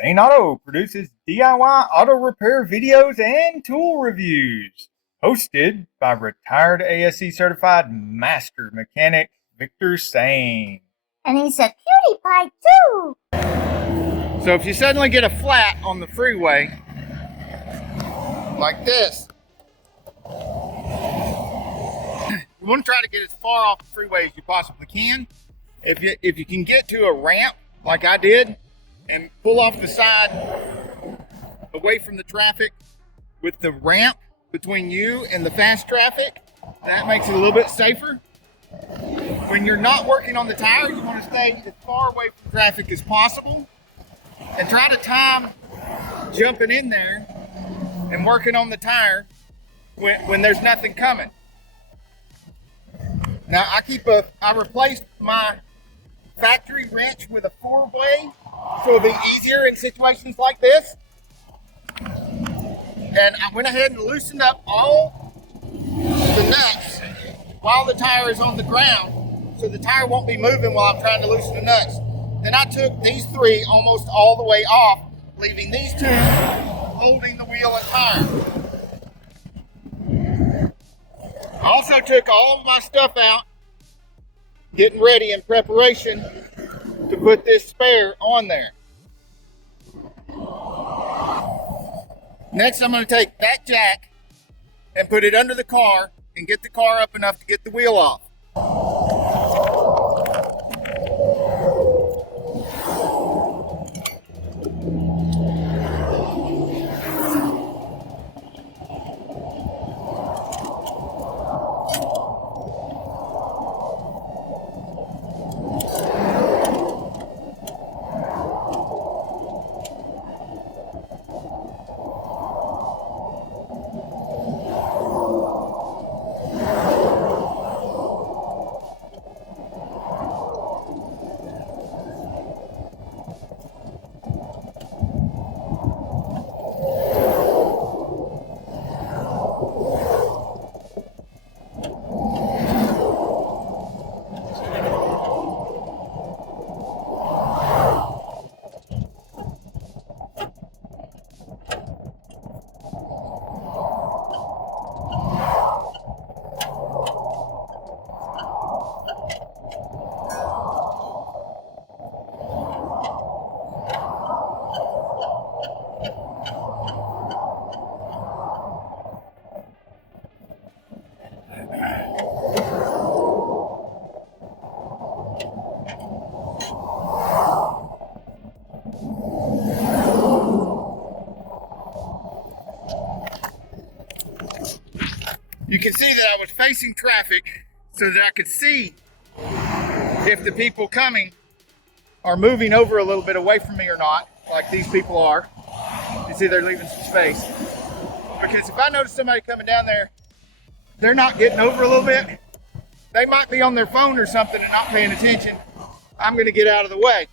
Saneauto produces DIY auto repair videos and tool reviews. Hosted by retired ASE certified master mechanic Victor Sane. And he's a cutie pie too. So if you suddenly get a flat on the freeway, like this, you want to try to get as far off the freeway as you possibly can. If you can get to a ramp like I did and pull off the side away from the traffic with the ramp between you and the fast traffic, that makes it a little bit safer. When you're not working on the tire, you want to stay as far away from traffic as possible and try to time jumping in there and working on the tire when there's nothing coming. Now I replaced my factory wrench with a 4-way, so it'll be easier in situations like this. And I went ahead and loosened up all the nuts while the tire is on the ground, so the tire won't be moving while I'm trying to loosen the nuts. Then I took these 3 almost all the way off, leaving these 2 holding the wheel and tire. I also took all of my stuff out, getting ready in preparation to put this spare on there. Next, I'm going to take that jack and put it under the car and get the car up enough to get the wheel off. You can see that I was facing traffic so that I could see if the people coming are moving over a little bit away from me or not, like these people are. You see they're leaving some space. Because if I notice somebody coming down there, they're not getting over a little bit, they might be on their phone or something and not paying attention. I'm going to get out of the way.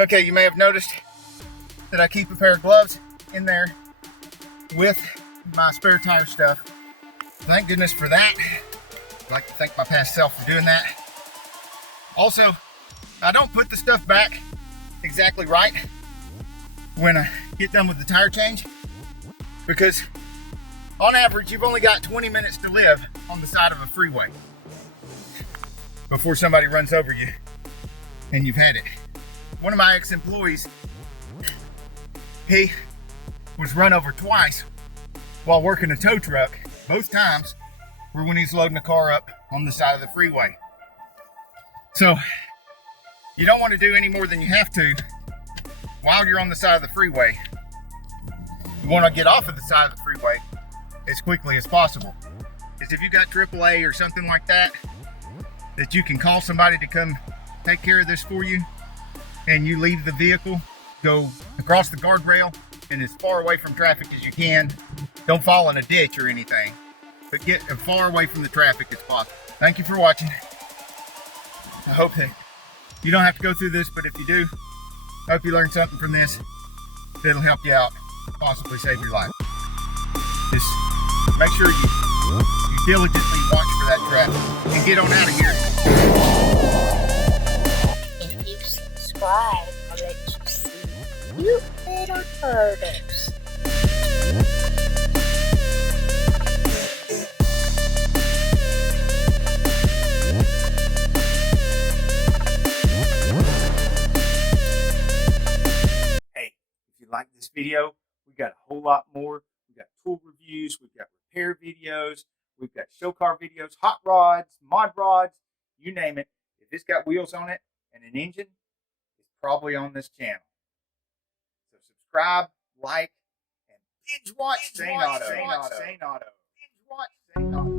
Okay, you may have noticed that I keep a pair of gloves in there with my spare tire stuff. Thank goodness for that. I'd like to thank my past self for doing that. Also, I don't put the stuff back exactly right when I get done with the tire change, because on average, you've only got 20 minutes to live on the side of a freeway before somebody runs over you and you've had it. One of my ex-employees, he was run over twice while working a tow truck. Both times were when he's loading a car up on the side of the freeway. So you don't want to do any more than you have to while you're on the side of the freeway. You want to get off of the side of the freeway as quickly as possible. Because if you got AAA or something like that, that you can call somebody to come take care of this for you, and you leave the vehicle, go across the guardrail and as far away from traffic as you can. Don't fall in a ditch or anything, but get as far away from the traffic as possible. Thank you for watching. I hope that you don't have to go through this, but if you do, I hope you learned something from this that'll help you out, possibly save your life. Just make sure you diligently watch for that traffic and get on out of here. If you subscribe, I'll let you see you little turtles. Hey, if you like this video, we got a whole lot more. We got tool reviews, we've got repair videos, we've got show car videos, hot rods, mod rods, you name it. If it's got wheels on it and an engine, it's probably on this channel. So subscribe, like, and binge watch Saneauto. Binge watch Saneauto.